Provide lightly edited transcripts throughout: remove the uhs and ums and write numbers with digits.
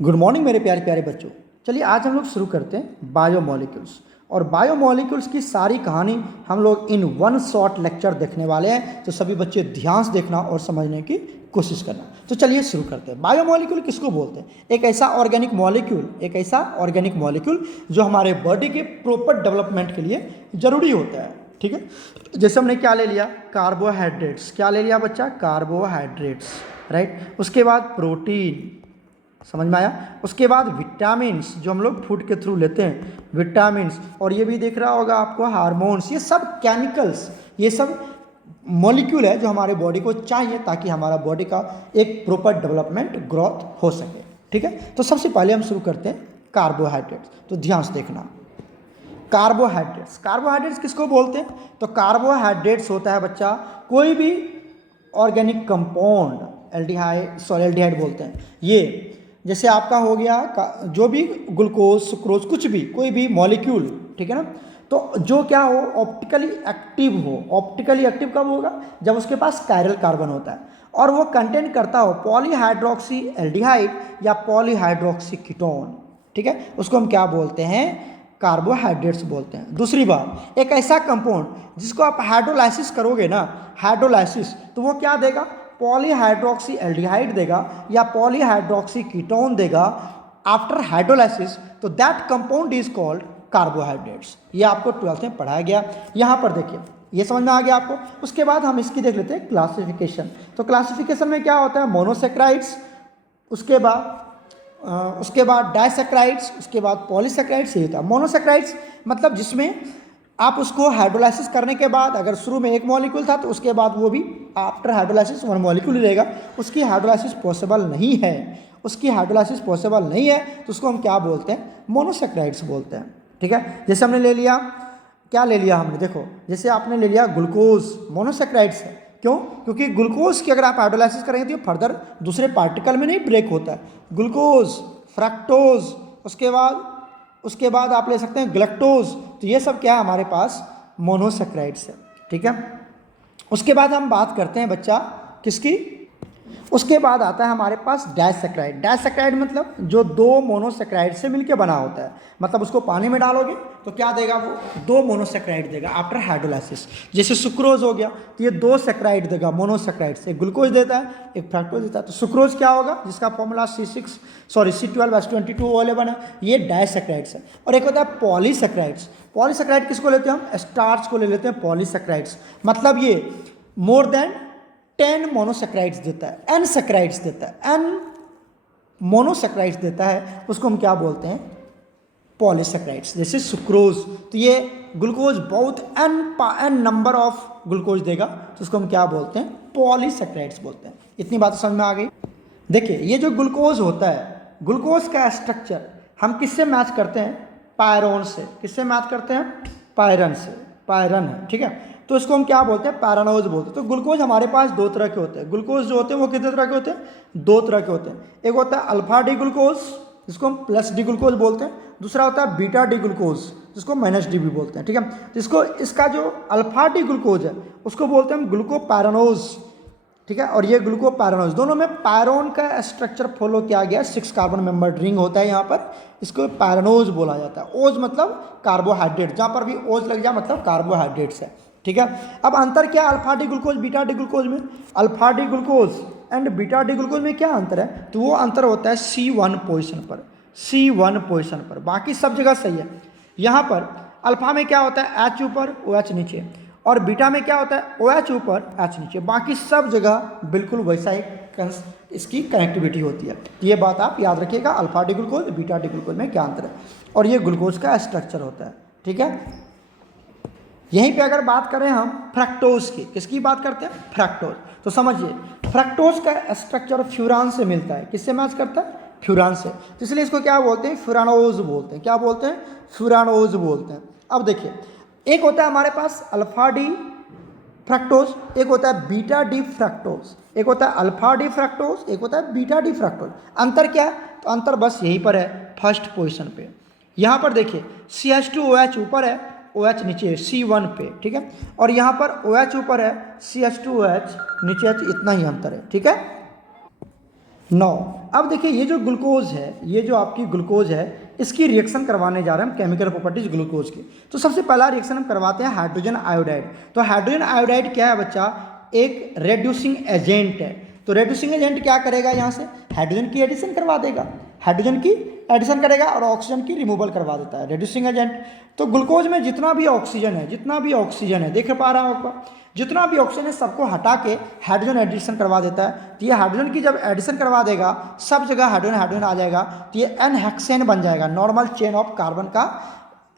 Good morning मेरे प्यारे प्यारे बच्चों। चलिए आज हम लोग शुरू करते हैं बायोमोलिक्यूल्स। और बायोमोलिक्यूल्स की सारी कहानी हम लोग इन वन शॉट लेक्चर देखने वाले हैं, तो सभी बच्चे ध्यान से देखना और समझने की कोशिश करना। तो चलिए शुरू करते हैं। बायोमोलिक्यूल किसको बोलते हैं? एक ऐसा ऑर्गेनिक मॉलिक्यूल जो हमारे बॉडी के प्रॉपर डेवलपमेंट के लिए ज़रूरी होता है। ठीक है, जैसे हमने क्या ले लिया, कार्बोहाइड्रेट्स। क्या ले लिया बच्चा? Carbohydrates, right. उसके बाद प्रोटीन, समझ में आया। उसके बाद विटामिन्स, जो हम लोग फूड के थ्रू लेते हैं, विटामिन्स। और ये भी दिख रहा होगा आपको हार्मोन्स। ये सब केमिकल्स, ये सब मॉलिक्यूल है जो हमारे बॉडी को चाहिए ताकि हमारा बॉडी का एक प्रॉपर डेवलपमेंट ग्रोथ हो सके। ठीक है, तो सबसे पहले हम शुरू करते हैं कार्बोहाइड्रेट्स। तो ध्यान से देखना, कार्बोहाइड्रेट्स किसको बोलते हैं? तो कार्बोहाइड्रेट्स होता है बच्चा कोई भी ऑर्गेनिक कंपाउंड, एल्डिहाइड बोलते हैं ये। जैसे आपका हो गया जो भी ग्लूकोज, सुक्रोज, कुछ भी, कोई भी मॉलिक्यूल, ठीक है ना। तो जो क्या हो, ऑप्टिकली एक्टिव हो। ऑप्टिकली एक्टिव कब होगा? जब उसके पास कायरल कार्बन होता है और वो कंटेन करता हो पॉलीहाइड्रोक्सी एल्डिहाइड या पॉलीहाइड्रोक्सी कीटोन। ठीक है, उसको हम क्या बोलते हैं? कार्बोहाइड्रेट्स बोलते हैं। दूसरी बात, एक ऐसा कंपाउंड जिसको आप हाइड्रोलाइसिस करोगे ना, हाइड्रोलाइसिस, तो वो क्या देगा? पॉलीहाइड्रोक्सी एल्डिहाइड देगा या पॉलीहाइड्रोक्सी कीटोन देगा आफ्टर हाइड्रोलाइसिस। तो that compound is called carbohydrates. ये आपको 12th में पढ़ाया गया। यहाँ पर देखिए, ये समझ में आ गया आपको। उसके बाद हम इसकी देख लेते हैं क्लासिफिकेशन। तो क्लासिफिकेशन में क्या होता है? मोनोसेक्राइड्स, उसके बाद डाइसेक्राइड्स, उसके बाद पॉलीसेक्राइड्स। ये होता है मोनोसेक्राइड्स, मतलब जिसमें आप उसको हाइड्रोलाइसिस करने के बाद, अगर शुरू में एक मॉलिक्यूल था तो उसके बाद वो भी आफ्टर हाइड्रोलाइसिस वन मॉलिक्यूल ही रहेगा। उसकी हाइड्रोलाइसिस पॉसिबल नहीं है, तो उसको हम क्या बोलते हैं? मोनोसेक्राइड्स बोलते हैं। ठीक है, जैसे हमने ले लिया, क्या ले लिया हमने? देखो, जैसे आपने ले लिया ग्लूकोज, मोनोसेक्राइड्स है। क्यों? क्योंकि ग्लूकोज की अगर आप हाइड्रोलाइसिस करेंगे तो फर्दर दूसरे पार्टिकल में नहीं ब्रेक होता है। ग्लूकोज, फ्रक्टोज, उसके बाद आप ले सकते हैं ग्लैक्टोज। तो ये सब क्या है हमारे पास? मोनोसेक्राइड्स है। ठीक है, उसके बाद हम बात करते हैं बच्चा किसकी? उसके बाद आता है हमारे पास डाइसेक्राइड। डाइसेक्राइड मतलब जो दो मोनोसेक्राइड से मिलकर बना होता है। मतलब उसको पानी में डालोगे तो क्या देगा? वो दो मोनोसेक्राइड देगा आफ्टर हाइड्रोलाइसिस। जैसे सुक्रोज हो गया तो ये दो सेक्राइड देगा, मोनोसेक्राइड्स। एक ग्लूकोज देता है, एक फ्रक्टोज देता है। तो सुक्रोज क्या होगा? जिसका फॉर्मूला C12H22 है, ये डाइसेक्राइड्स है। और एक होता है पॉलीसेक्राइड्स। पॉलीसेक्राइड किसको लेते हैं हम? स्टार्च को ले लेते हैं पॉलीसेक्राइड्स। मतलब ये मोर देन 10 मोनोसेक्राइड्स देता है, n सेक्राइड्स देता है, n मोनोसेक्राइड्स देता है, उसको हम क्या बोलते हैं? पॉलीसेक्राइड्स। जैसे सुक्रोज, तो ये ग्लूकोज बहुत n नंबर ऑफ ग्लूकोज देगा, तो उसको हम क्या बोलते हैं? पॉलीसेक्राइड्स बोलते हैं। इतनी बात समझ में आ गई। देखिए, ये जो ग्लूकोज होता है, ग्लूकोज का स्ट्रक्चर हम किससे मैच करते हैं? पायरोन से। किससे मैच करते हैं? पायरन से। पायरन है, ठीक है। तो इसको हम क्या बोलते हैं? पैरानोज बोलते हैं। तो ग्लूकोज हमारे पास दो तरह के होते हैं। ग्लूकोज जो होते हैं वो कितने तरह के होते हैं? दो तरह के होते हैं। एक होता है अल्फा डी ग्लूकोज, जिसको हम प्लस डी ग्लूकोज बोलते हैं। दूसरा होता है बीटा डी ग्लूकोज, जिसको माइनस डी भी बोलते हैं। ठीक है, तो इसका जो अल्फा डी ग्लूकोज है उसको बोलते हैं हम ग्लूकोपैरानोज। ठीक है, और ये ग्लूकोपैरानोज, दोनों में पैरोन का स्ट्रक्चर फॉलो किया गया। 6 कार्बन मेंबर्ड रिंग होता है यहाँ पर, इसको पैरानोज बोला जाता है। ओज मतलब कार्बोहाइड्रेट, जहाँ पर भी ओज लग जाए मतलब कार्बोहाइड्रेट्स है। ठीक है, अब अंतर क्या है alpha D glucose beta D glucose में? Alpha D glucose and beta D glucose में क्या अंतर है? तो वो अंतर होता है C1 पोजीशन पर, C1 पोजीशन पर। बाकी सब जगह सही है। यहाँ पर अल्फा में क्या होता है? H ऊपर OH नीचे, और बीटा में क्या होता है? OH ऊपर H नीचे। बाकी सब जगह बिल्कुल वैसा ही इसकी कनेक्टिविटी होती है। ये बात आप याद रखिएगा, alpha D glucose beta D glucose में क्या अंतर है। और ये ग्लूकोज का स्ट्रक्चर होता है। ठीक है, यहीं पे अगर बात करें हम फ्रक्टोज की, किसकी बात करते हैं? फ्रक्टोज। तो समझिए, फ्रक्टोज का स्ट्रक्चर फ्यूरान से मिलता है। किससे मैच करता है? फ्यूरान से। तो इसलिए इसको क्या बोलते हैं? फ्यूरानोज बोलते हैं। क्या बोलते हैं? फ्यूरानोज बोलते हैं। अब देखिए, एक होता है हमारे पास अल्फा डी फ्रक्टोज, एक होता है बीटा डी फ्रक्टोज। एक होता है अल्फा डी फ्रक्टोज, एक होता है बीटा डी फ्रक्टोज। अंतर क्या है? तो अंतर बस यहीं पर है, फर्स्ट पोजिशन पे। यहाँ पर देखिए CH2OH ऊपर है, OH नीचे है C1 पे। ठीक है, और यहाँ पर OH ऊपर है, CH2OH नीचे है, इतना ही अंतर है। ठीक है, 9 अब देखिए ये जो ग्लूकोज है, ये जो आपकी ग्लूकोज है, इसकी रिएक्शन करवाने जा रहे हैं हम केमिकल प्रॉपर्टीज ग्लूकोज की। तो सबसे पहला रिएक्शन हम करवाते हैं हाइड्रोजन आयोडाइड। तो हाइड्रोजन आयोडाइड क्या है बच्चा, एक रेड्यूसिंग एजेंट है। तो रेड्यूसिंग एजेंट क्या करेगा, यहाँ से हाइड्रोजन की एडिशन करवा देगा, हाइड्रोजन की एडिशन करेगा और ऑक्सीजन की रिमूवल करवा देता है रेड्यूसिंग एजेंट। तो ग्लूकोज में जितना भी ऑक्सीजन है, देख पा रहा होगा, जितना भी ऑक्सीजन है सबको हटा के हाइड्रोजन एडिशन करवा देता है। तो ये हाइड्रोजन की जब एडिशन करवा देगा, सब जगह हाइड्रोजन आ जाएगा, तो ये एन हेक्सेन बन जाएगा, नॉर्मल चेन ऑफ कार्बन का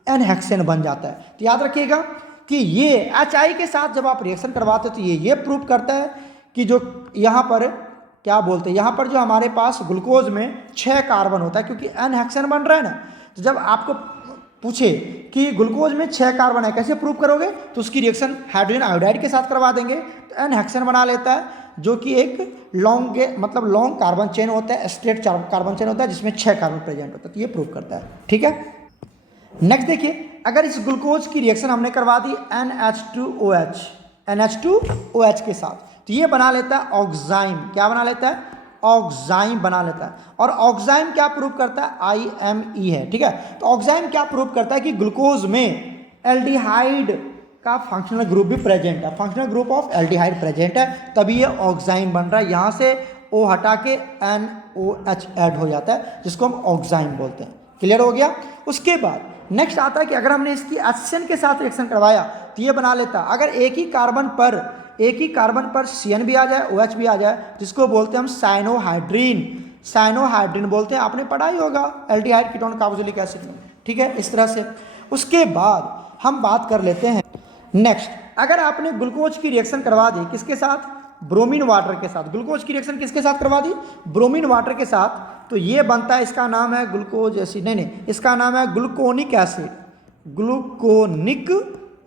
एन हेक्सेन बन जाता है। तो याद रखिएगा कि ये HI के साथ जब आप रिएक्शन करवाते हो तो ये प्रूव करता है कि जो यहाँ पर क्या बोलते हैं, यहाँ पर जो हमारे पास ग्लूकोज में 6 कार्बन होता है, क्योंकि एन हेक्सेन बन रहा है ना। तो जब आपको पूछे कि ग्लूकोज में 6 कार्बन है, कैसे प्रूव करोगे, तो उसकी रिएक्शन हाइड्रोजन आयोडाइड के साथ करवा देंगे, तो एन हेक्सेन बना लेता है, जो कि एक लॉन्ग कार्बन चेन होता है, स्ट्रेट कार्बन चेन होता है, जिसमें 6 कार्बन प्रेजेंट होता है। तो ये प्रूव करता है, ठीक है। नेक्स्ट देखिए, अगर इस ग्लूकोज की रिएक्शन हमने करवा दी NH2OH के साथ, तो ये बना लेता है ऑक्साइम। क्या बना लेता है, ऑक्साइम बना लेता है। और ऑक्साइम क्या प्रूव करता है, IME है, ठीक है। तो ऑक्साइम क्या प्रूव करता है कि ग्लूकोज में एल्डिहाइड का फंक्शनल ग्रुप भी प्रेजेंट है, functional group of aldehyde present है, तभी ये ऑक्साइम बन रहा है। यहाँ से O हटा के NOH ऐड हो जाता है, जिसको हम ऑक्साइम बोलते हैं। क्लियर हो गया। उसके बाद नेक्स्ट आता है कि अगर हमने इसकी HCN के साथ रिएक्शन करवाया तो ये बना लेता, अगर एक ही कार्बन पर CN भी आ जाए, OH भी आ जाए, जिसको बोलते हैं हम साइनोहाइड्रिन बोलते हैं। आपने पढ़ा ही होगा एल्डिहाइड कीटोन कार्बोक्सिलिक एसिड में, ठीक है, इस तरह से। उसके बाद हम बात कर लेते हैं नेक्स्ट, अगर आपने ग्लूकोज की रिएक्शन करवा दी किसके साथ, ब्रोमीन वाटर के साथ। ग्लूकोज की रिएक्शन किसके साथ करवा दी, ब्रोमीन वाटर के साथ, तो ये बनता है, इसका नाम है ग्लूकोज एसिड, नहीं, इसका नाम है ग्लूकोनिक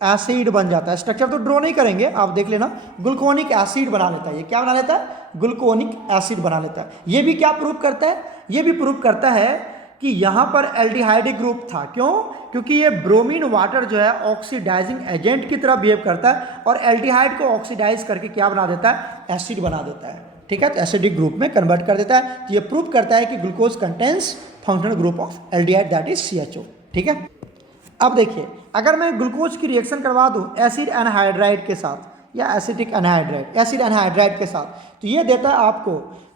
एसिड बन जाता है। स्ट्रक्चर तो ड्रॉ नहीं करेंगे, आप देख लेना, ग्लूकोनिक एसिड बना लेता है। ये क्या बना लेता है, ग्लूकोनिक एसिड बना लेता है। ये भी क्या प्रूव करता है, ये भी प्रूव करता है कि यहाँ पर एल्डिहाइड ग्रुप था। क्यों, क्योंकि ये ब्रोमीन वाटर जो है ऑक्सीडाइजिंग एजेंट की तरह बिहेव करता है और एल्डिहाइड को ऑक्सीडाइज करके क्या बना देता है, एसिड बना देता है, ठीक है, तो एसिडिक ग्रुप में कन्वर्ट कर देता है। तो ये प्रूव करता है कि glucose contains functional group of aldehyde, that is CHO, ठीक है। अब देखिए, अगर मैं ग्लूकोज की रिएक्शन करवा दूं एसिड एनहाइड्राइड के साथ या एसिटिक एनहाइड्राइड, एसिड एनहाइड्राइड के साथ, तो ये देता है आपको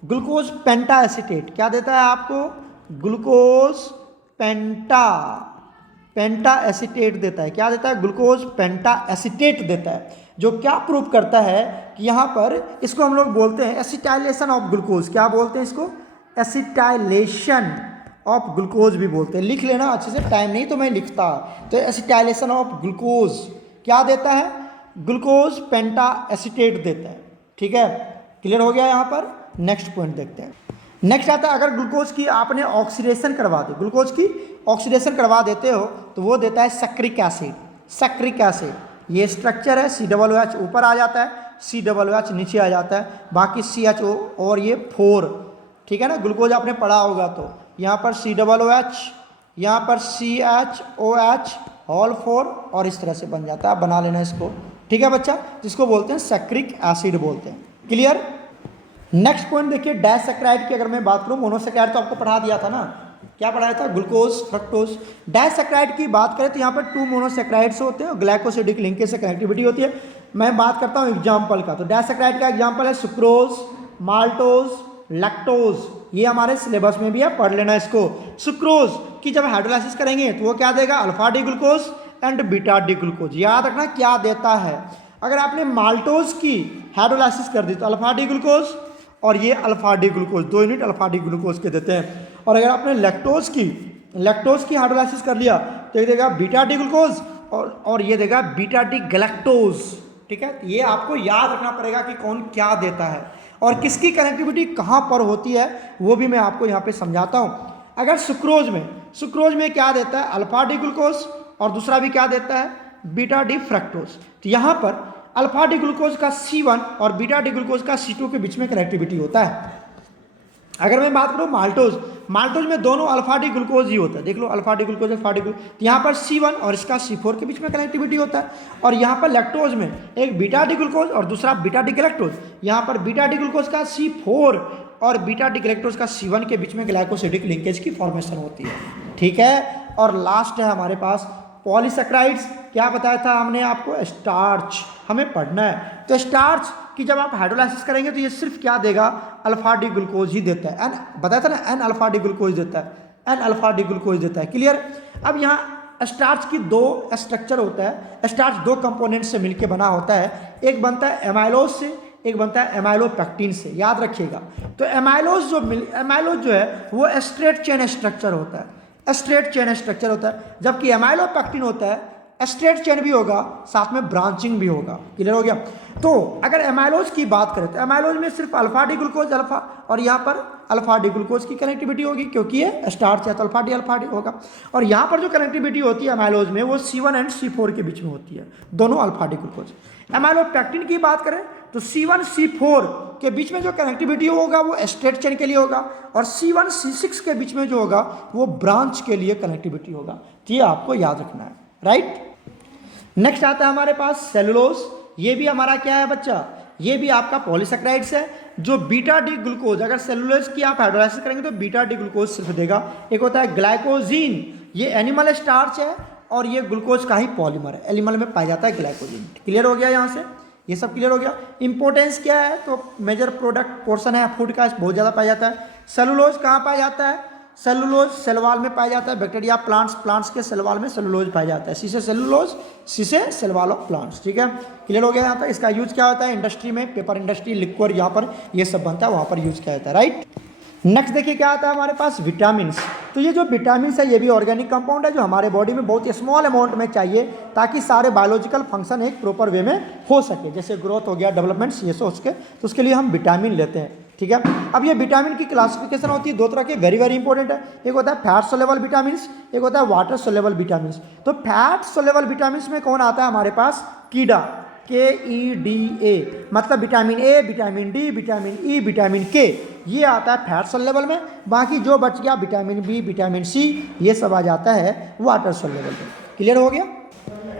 ग्लूकोज पेंटा एसीटेट। क्या देता है आपको, ग्लूकोज पेंटा एसीटेट देता है। क्या देता है, ग्लूकोज पेंटा एसीटेट देता है, जो क्या प्रूव करता है कि यहाँ पर इसको हम लोग बोलते हैं एसिटाइलेशन ऑफ ग्लूकोज। क्या बोलते हैं इसको, एसिटाइलेशन ऑफ ग्लूकोज भी बोलते हैं। लिख लेना अच्छे से, टाइम नहीं तो मैं लिखता। तो एसिटाइलेशन ऑफ ग्लूकोज क्या देता है, ग्लूकोज पेंटा एसीटेट देता है, ठीक है। क्लियर हो गया यहाँ पर। नेक्स्ट पॉइंट देखते हैं। नेक्स्ट आता है, अगर ग्लूकोज की आपने ऑक्सीडेशन करवा दी, ग्लूकोज की ऑक्सीडेशन करवा देते हो तो वो देता है सक्रिक एसिड। ये स्ट्रक्चर है, COOH ऊपर आ जाता है, COOH नीचे आ जाता है, बाकी CHO और ये 4, ठीक है ना। ग्लूकोज आपने पढ़ा होगा, तो यहाँ पर COOH, यहाँ पर CHOH होल 4 और इस तरह से बन जाता है। बना लेना इसको, ठीक है बच्चा, जिसको बोलते हैं सक्रिक एसिड बोलते हैं। क्लियर। नेक्स्ट पॉइंट देखिए, डाइसैकेराइड की अगर मैं बात करूँ, मोनोसैकेराइड तो आपको पढ़ा दिया था ना, क्या पढ़ाया था, ग्लूकोज फ्रक्टोज। डाइसैकेराइड की बात करें तो यहाँ पर 2 मोनोसैकेराइड्स होते हैं और ग्लाइकोसिडिक लिंकेज से कनेक्टिविटी होती है। मैं बात करता हूँ एग्जाम्पल का, तो डाइसैकेराइड का एग्जाम्पल है सुक्रोज, माल्टोज, लैक्टोज। ये हमारे सिलेबस में भी है, पढ़ लेना इसको। सुक्रोज की जब हाइड्रोलाइसिस करेंगे तो वो क्या देगा, alpha D glucose and beta D glucose. याद रखना क्या देता है। अगर आपने माल्टोज की हाइड्रोलाइसिस कर दी तो अल्फा डी ग्लूकोज और ये alpha D glucose, 2 unit alpha D glucose के देते हैं। और अगर आपने लैक्टोज की हाइड्रोलाइसिस कर लिया तो ये देगा बीटा डी ग्लूकोज और ये देगा बीटा डी गैलेक्टोज, ठीक है। ये आपको याद रखना पड़ेगा कि कौन क्या देता है और किसकी कनेक्टिविटी कहाँ पर होती है, वो भी मैं आपको यहाँ पे समझाता हूँ। अगर सुक्रोज में क्या देता है, अल्फा डी ग्लूकोज और दूसरा भी क्या देता है, बीटा डी फ्रक्टोज। तो यहाँ पर अल्फा डी ग्लूकोज का C1 और बीटा डी ग्लूकोज का C2 के बीच में कनेक्टिविटी होता है। अगर मैं बात करूँ माल्टोज, माल्टोज में दोनों अल्फा डी ग्लूकोज ही होता है, देख लो alpha D glucose alpha D glucose, यहाँ पर C1 और इसका C4 के बीच में कनेक्टिविटी होता है। और यहाँ पर लैक्टोज में एक बीटा डी ग्लूकोज और दूसरा बीटा डी गैलेक्टोज, यहाँ पर बीटा डी ग्लूकोज का C4 और बीटा डी गैलेक्टोज का C1 के बीच में ग्लाइकोसिडिक लिंकेज की फॉर्मेशन होती है, ठीक है। और लास्ट है हमारे पास पॉलीसेक्राइड्स। क्या बताया था हमने आपको, स्टार्च हमें पढ़ना है। तो स्टार्च कि जब आप हाइड्रोलाइसिस करेंगे तो ये सिर्फ क्या देगा, अल्फा डी ग्लूकोज ही देता है। एन बताया था ना, एन अल्फा डी ग्लूकोज देता है, एन अल्फा डी ग्लूकोज देता है, क्लियर। अब यहाँ स्टार्च की दो स्ट्रक्चर होता है, स्टार्च दो कंपोनेंट से मिलकर बना होता है, एक बनता है एमाइलोज से, एक बनता है एमाइलोपेक्टिन से, याद रखिएगा। तो एमाइलोज जो है वो स्ट्रेट चेन स्ट्रक्चर होता है, स्ट्रेट चेन स्ट्रक्चर होता है, जबकि एमाइलोपेक्टिन होता है स्ट्रेट चेन भी होगा, साथ में ब्रांचिंग भी होगा, क्लियर हो गया। तो अगर एमाइलोज की बात करें तो एमाइलोज में सिर्फ अल्फा डी ग्लूकोज अल्फा, और यहाँ पर अल्फा डी ग्लूकोज की कनेक्टिविटी होगी, क्योंकि ये स्टार्च है तो अल्फा डी होगा। और यहाँ पर जो कनेक्टिविटी होती है एमाइलोज में वो C1 एंड C4 के बीच में होती है, दोनों अल्फा डी ग्लूकोज। एमाइलोपेक्टिन की बात करें तो C1 C4 के बीच में जो कनेक्टिविटी होगा वो स्ट्रेट चेन के लिए होगा, और C1 C6 के बीच में जो होगा वो ब्रांच के लिए कनेक्टिविटी होगा। तो ये आपको याद रखना है, राइट। नेक्स्ट आता है हमारे पास सेलुलोज। ये भी हमारा क्या है बच्चा, ये भी आपका पॉलीसेक्राइड्स है, जो बीटा डी ग्लूकोज, अगर सेलुलोज की आप हाइड्रोलाइसिस करेंगे तो बीटा डी ग्लूकोज सिर्फ देगा। एक होता है ग्लाइकोजीन, ये एनिमल स्टार्च है और ये ग्लूकोज का ही पॉलीमर है, एनिमल में पाया जाता है ग्लाइकोजीन, क्लियर हो गया यहाँ से, ये सब क्लियर हो गया। इंपॉर्टेंस क्या है, तो मेजर प्रोडक्ट पोर्शन है फूड का, बहुत ज़्यादा पाया जाता है। सेलुलोज कहाँ पाया जाता है, सेलुलोज सेलवाल में पाया जाता है, बैक्टीरिया प्लांट्स के सेलवाल में सेलुलोज पाया जाता है, सीसे सेलुलोज, सीसे सेलवाल ऑफ प्लांट्स, ठीक है, क्लियर हो गया यहाँ तक। इसका यूज क्या होता है इंडस्ट्री में, पेपर इंडस्ट्री, लिक्विड, यहाँ पर ये सब बनता है, वहाँ पर यूज किया जाता है, राइट। नेक्स्ट देखिए क्या आता है हमारे पास, विटामिन। तो ये जो विटामिन है ये भी ऑर्गेनिक कंपाउंड है, जो हमारे बॉडी में बहुत स्मॉल अमाउंट में चाहिए ताकि सारे बायोलॉजिकल फंक्शन एक प्रॉपर वे में हो सके, जैसे ग्रोथ हो गया, डेवलपमेंट्स, ये सब उसके, तो उसके लिए हम विटामिन लेते हैं, ठीक है। अब ये विटामिन की क्लासिफिकेशन होती है दो तरह के, वेरी वेरी इंपॉर्टेंट है। एक होता है फैट सोलेबल विटामिन, एक होता है वाटर सोलेबल विटामिन। तो फैट सोलेबल विटामिन में कौन आता है हमारे पास, कीड़ा, KEDA, मतलब vitamin A, vitamin D, vitamin E, vitamin के, ये आता है फैट सोलेबल में। बाकी जो बच गया विटामिन बी, विटामिन सी, ये सब आ जाता है वाटर सोलेबल में, क्लियर हो गया।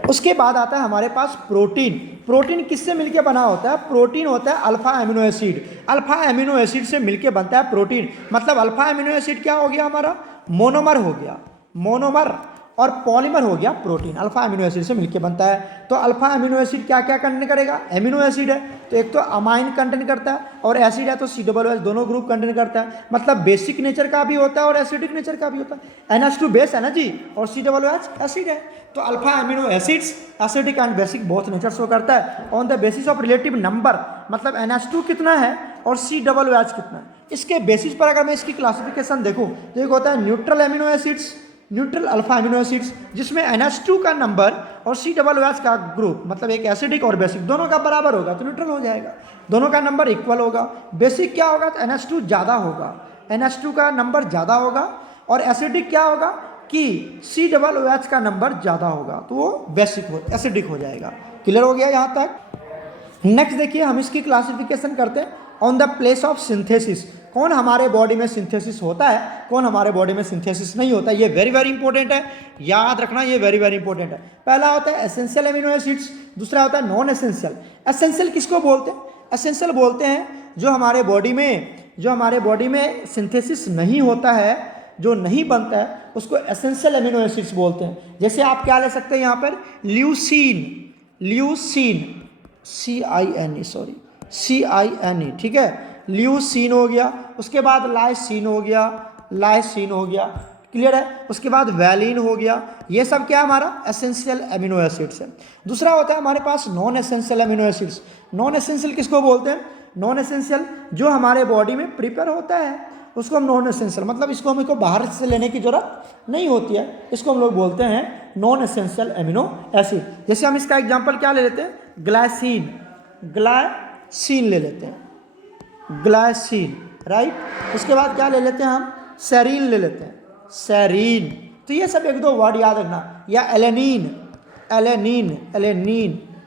उसके बाद आता है हमारे पास प्रोटीन। प्रोटीन किससे मिलके बना होता है, प्रोटीन होता है alpha amino acid, alpha amino acid से मिलके बनता है प्रोटीन। मतलब अल्फा एमिनो एसिड क्या हो गया हमारा, मोनोमर हो गया, मोनोमर, और पॉलीमर हो गया प्रोटीन, अल्फा एमिनो एसिड से मिलके बनता है। तो अल्फा एमिनो एसिड क्या क्या कंटेन करेगा, एमिनो एसिड है तो एक तो अमाइन कंटेन करता है, और एसिड है तो COOH, दोनों ग्रुप कंटेन करता है। मतलब बेसिक नेचर का भी होता है और एसिडिक नेचर का भी होता है। NH2 बेस है ना जी, और COOH एसिड है। तो alpha amino acids acidic and basic both nature show करता है on the basis of relative number, मतलब NH2 कितना है और COOH कितना है, इसके बेसिस पर अगर मैं इसकी क्लासिफिकेशन देखूँ तो एक होता है neutral amino acids, neutral alpha amino acids, जिसमें NH2 का नंबर और COOH का ग्रुप, मतलब एक एसिडिक और बेसिक दोनों का बराबर होगा तो न्यूट्रल हो जाएगा, दोनों का नंबर इक्वल होगा। बेसिक क्या होगा तो NH2 ज़्यादा होगा, NH2 का नंबर ज़्यादा होगा, और एसिडिक क्या होगा कि COOH का नंबर ज़्यादा होगा तो वो एसिडिक हो जाएगा, क्लियर हो गया यहाँ तक। नेक्स्ट देखिए हम इसकी क्लासिफिकेशन करते हैं on the place of synthesis, कौन हमारे बॉडी में सिंथेसिस होता है, कौन हमारे बॉडी में सिंथेसिस नहीं होता है, ये वेरी वेरी इंपॉर्टेंट है, याद रखना, ये वेरी वेरी इंपॉर्टेंट है। पहला होता है एसेंशियल एमिनो एसिड्स, दूसरा होता है नॉन एसेंशियल। एसेंशियल किसको बोलते हैं, एसेंशियल बोलते हैं जो हमारे बॉडी में सिंथेसिस नहीं होता है, जो नहीं बनता है, उसको एसेंशियल एमिनो एसिड्स बोलते हैं। जैसे आप क्या ले सकते हैं यहाँ पर, ल्यूसीन, CINE, ठीक है, ल्यूसीन हो गया। उसके बाद लाइसीन हो गया, क्लियर है। उसके बाद वैलिन हो गया, ये सब क्या है हमारा एसेंशियल एमिनो एसिड्स है। दूसरा होता है हमारे पास non essential amino acids. Non essential किसको बोलते हैं, नॉन एसेंशियल जो हमारे बॉडी में प्रिपेयर होता है उसको हम नॉन एसेंशियल, मतलब इसको हमको बाहर से लेने की जरूरत नहीं होती है, इसको हम लोग बोलते हैं नॉन एसेंशियल एमिनो एसिड। जैसे हम इसका एग्जांपल क्या ले लेते हैं, ग्लाइसिन ले लेते हैं, ग्लाइसिन, राइट। उसके बाद क्या ले लेते हैं हम, सेरीन ले लेते हैं, सेरीन। तो ये सब एक दो वर्ड याद रखना, या एलेनीन,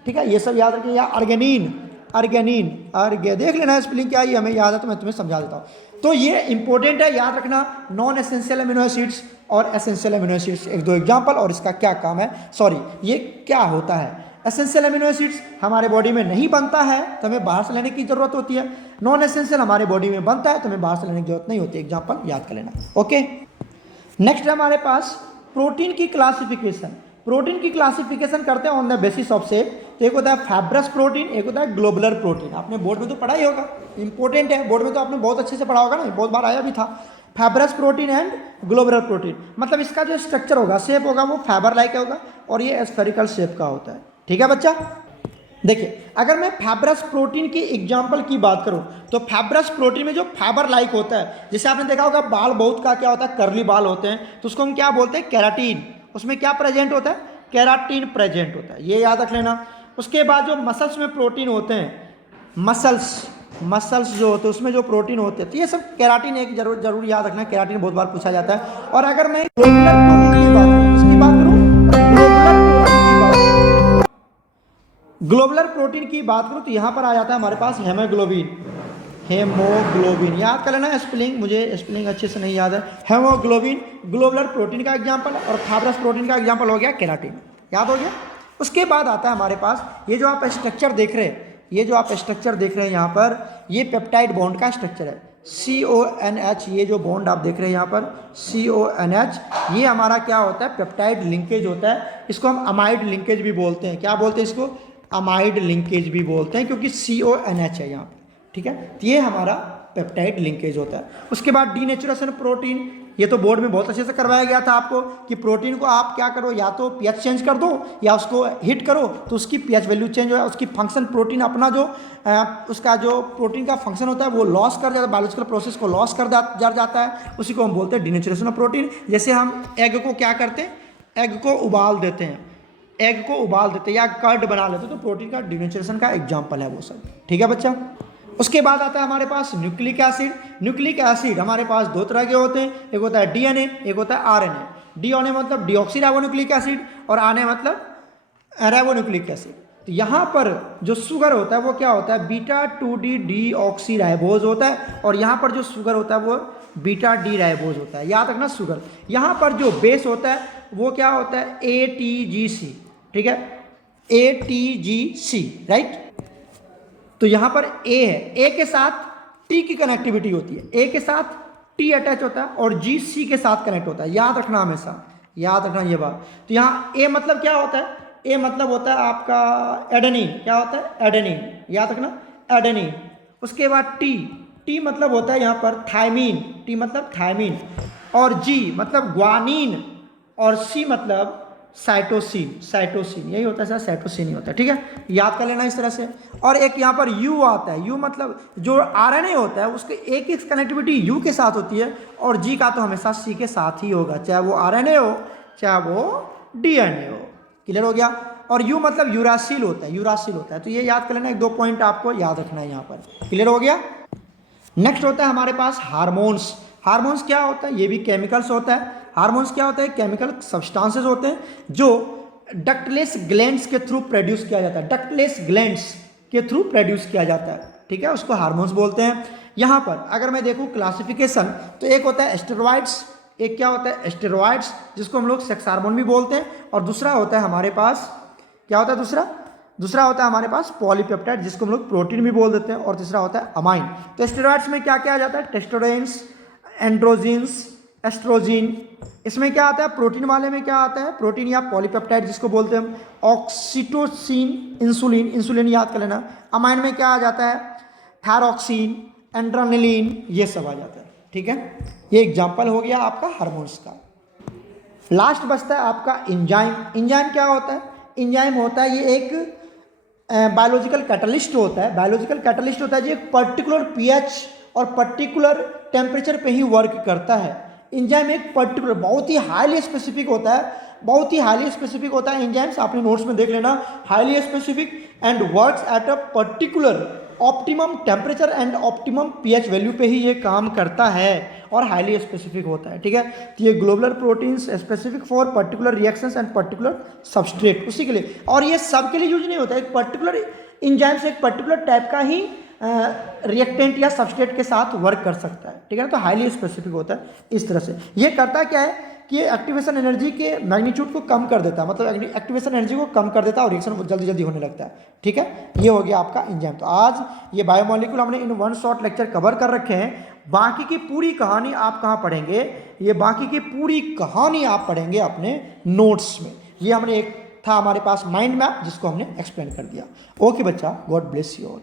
ठीक है, ये सब याद रखिए, या अर्गेनीन, अर्गेनिन, अर्गे, देख लेना स्पेलिंग क्या है, ये हमें याद है तो मैं तुम्हें समझा देता हूँ। तो ये इंपॉर्टेंट है, याद रखना। नॉन एसेंशियल अमीनो एसिड्स और एसेंशियल अमीनो एसिड्स, एक दो एग्जांपल और इसका क्या काम है, सॉरी ये क्या होता है। एसेंशियल अमीनो एसिड्स हमारे बॉडी में नहीं बनता है तो हमें बाहर से लेने की जरूरत होती है, नॉन एसेंशियल हमारे बॉडी में बनता है तो हमें बाहर से लेने की जरूरत नहीं होती। एग्जांपल याद कर लेना। ओके, नेक्स्ट है हमारे पास प्रोटीन की क्लासिफिकेशन। प्रोटीन की क्लासिफिकेशन करते हैं on the basis of shape. तो एक होता है फाइब्रस प्रोटीन, एक होता है ग्लोबुलर प्रोटीन। आपने बोर्ड में तो पढ़ा ही होगा, इंपॉर्टेंट है, बोर्ड में तो आपने बहुत अच्छे से पढ़ा होगा ना, बहुत बार आया भी था। Fibrous protein and globular protein, मतलब इसका जो स्ट्रक्चर होगा, शेप होगा, वो फाइबर लाइक होगा और ये स्फेरिकल शेप का होता है। ठीक है बच्चा, देखिए अगर मैं फाइब्रस प्रोटीन की एग्जांपल की बात करूं तो फाइब्रस प्रोटीन में जो फाइबर लाइक होता है, जैसे आपने देखा होगा बाल बहुत का क्या होता है, कर्ली बाल होते हैं, तो उसको हम क्या बोलते हैं, केराटिन। उसमें क्या प्रेजेंट होता है, केराटिन प्रेजेंट होता है, ये याद रख लेना। उसके बाद जो मसल्स में प्रोटीन होते हैं, मसल्स जो होते हैं उसमें जो प्रोटीन होते हैं, तो ये सब केराटिन एक जरूर याद रखना, केराटिन बहुत बार पूछा जाता है। और अगर मैं ग्लोबुलर प्रोटीन की बात करूँ, इसकी बात करूँ ग्लोबुलर प्रोटीन की बात करूँ तो यहाँ पर आ जाता है हमारे पास हेमोग्लोबिन। हेमोग्लोबिन याद कर लेना, स्पेलिंग मुझे स्पेलिंग अच्छे से नहीं याद है। हेमोग्लोबिन ग्लोबुलर प्रोटीन का एग्जांपल और फाइब्रस प्रोटीन का एग्जांपल हो गया केराटिन, याद हो गया। उसके बाद आता है हमारे पास ये जो आप स्ट्रक्चर देख रहे हैं, ये जो आप स्ट्रक्चर देख रहे हैं यहाँ पर, ये पेप्टाइड बॉन्ड का स्ट्रक्चर है, CONH। ये जो बॉन्ड आप देख रहे हैं यहाँ पर CONH, ये हमारा क्या होता है, पेप्टाइड लिंकेज होता है। इसको हम अमाइड लिंकेज भी बोलते हैं। क्या बोलते हैं इसको, अमाइड लिंकेज भी बोलते हैं, क्योंकि CONH है यहाँ पर। ठीक है, तो ये हमारा पेप्टाइड लिंकेज होता है। उसके बाद डीनेचुरेशन प्रोटीन, ये तो बोर्ड में बहुत अच्छे से करवाया गया था आपको कि प्रोटीन को आप क्या करो, या तो पीएच चेंज कर दो या उसको हिट करो तो उसकी पीएच वैल्यू चेंज हो जाए, उसकी फंक्शन, प्रोटीन अपना जो उसका जो प्रोटीन का फंक्शन होता है वो लॉस कर जाता है, बायोलॉजिकल प्रोसेस को लॉस कर जाता है, उसी को हम बोलते हैं डीनेचुरेशन ऑफ प्रोटीन। जैसे हम एग को क्या करते हैं, एग को उबाल देते हैं, एग को उबाल देते हैं या कर्ड बना लेते हैं, तो प्रोटीन का डीनेचुरेशन का एग्जाम्पल है वो सब। ठीक है बच्चा। उसके बाद आता है हमारे पास न्यूक्लिक एसिड। न्यूक्लिक एसिड हमारे पास दो तरह के होते हैं, एक होता है DNA, एक होता है RNA। DNA मतलब डीऑक्सीराइबोन्यूक्लिक एसिड और RNA मतलब राइबोन्यूक्लिक एसिड। तो यहाँ पर जो शुगर होता है वो क्या होता है, β2D डीऑक्सीराइबोज होता है, और यहाँ पर जो शुगर होता है वो βD राइबोज होता है। याद रखना शुगर। यहाँ पर जो बेस होता है वो क्या होता है, ATGC। ठीक है, ATGC, राइट। तो यहाँ पर A है, A के साथ T की कनेक्टिविटी होती है, A के साथ T अटैच होता है और G C के साथ कनेक्ट होता है। याद रखना, हमेशा याद रखना ये बात। तो यहाँ A मतलब क्या होता है, A मतलब होता है आपका एडेनिन। क्या होता है, एडेनिन, याद रखना, एडेनिन। उसके बाद T मतलब होता है यहाँ पर थायमीन, T मतलब थायमीन, और G मतलब ग्वानीन, और C मतलब साइटोसिन, यही होता है सर, साइटोसिन ही होता है। ठीक है, याद कर लेना इस तरह से। और एक यहाँ पर U आता है, U मतलब जो RNA होता है उसके एक ही कनेक्टिविटी U के साथ होती है, और G का तो हमेशा C के साथ ही होगा, चाहे वो RNA हो चाहे वो DNA हो। क्लियर हो गया। और U मतलब यूरासिल होता है, तो ये याद कर लेना, एक दो पॉइंट आपको याद रखना है यहाँ पर। क्लियर हो गया। नेक्स्ट होता है हमारे पास हार्मोन्स। हार्मोन्स क्या होता है, ये भी केमिकल्स होता है। हार्मोन्स क्या होता है, केमिकल सब्सटेंसेस होते हैं जो डक्टलेस ग्लैंड्स के थ्रू प्रोड्यूस किया जाता है, डक्टलेस ग्लैंड्स के थ्रू प्रोड्यूस किया जाता है। ठीक है, उसको हार्मोन्स बोलते हैं। यहाँ पर अगर मैं देखूँ क्लासिफिकेशन, तो एक होता है स्टेरॉइड्स, एक क्या होता है स्टेरॉइड्स, जिसको हम लोग सेक्स हार्मोन भी बोलते हैं, और दूसरा होता है हमारे पास, क्या होता है दूसरा होता है हमारे पास पॉलीपेप्टाइड, जिसको हम लोग प्रोटीन भी बोल देते हैं, और तीसरा होता है अमाइन। तो स्टेरॉइड्स में क्या क्या आ जाता है, टेस्टोरेंस, एंड्रोजिन्स, एस्ट्रोजिन। इसमें क्या आता है, प्रोटीन वाले में क्या आता है, प्रोटीन या पॉलीपेप्टाइड जिसको बोलते हैं हम, ऑक्सीटोसिन, इंसुलिन याद कर लेना। अमाइन में क्या आ जाता है, थायरॉक्सिन, एंड्रेनलिन, ये सब आ जाता है। ठीक है, ये एग्जाम्पल हो गया आपका हार्मोन्स का। लास्ट बचता है आपका एंजाइम। एंजाइम क्या होता है, एंजाइम होता है ये एक बायोलॉजिकल कैटलिस्ट होता है, जो एक पर्टिकुलर पीएच और पर्टिकुलर टेम्परेचर पे ही वर्क करता है। एंजाइम एक पर्टिकुलर बहुत ही हाईली स्पेसिफिक होता है, एंजाइम्स आपने नोट्स में देख लेना, highly specific and works at a particular optimum temperature and optimum pH value पे ही ये काम करता है और हाईली स्पेसिफिक होता है। ठीक है, तो ये globular proteins specific for particular reactions and particular substrate, उसी के लिए। और ये सब के लिए यूज नहीं होता है, एक पर्टिकुलर इंजाइम्स एक पर्टिकुलर टाइप का ही रिएक्टेंट या सबस्ट्रेट के साथ वर्क कर सकता है, ठीक है ना। तो हाईली स्पेसिफिक होता है इस तरह से। ये करता क्या है कि ये एक्टिवेशन एनर्जी के मैग्नीट्यूड को कम कर देता है, मतलब एक्टिवेशन एनर्जी को कम कर देता है और रिएक्शन जल्दी जल्दी होने लगता है, ठीक है। ये हो गया आपका एंजाइम। तो आज ये बायोमोलिक्यूल हमने in one shot lecture cover कर रखे हैं। बाकी की पूरी कहानी आप कहाँ पढ़ेंगे, ये बाकी की पूरी कहानी आप पढ़ेंगे अपने नोट्स में। ये हमने एक था हमारे पास माइंड मैप जिसको हमने एक्सप्लेन कर दिया। ओके बच्चा, गॉड ब्लेस यू ऑल।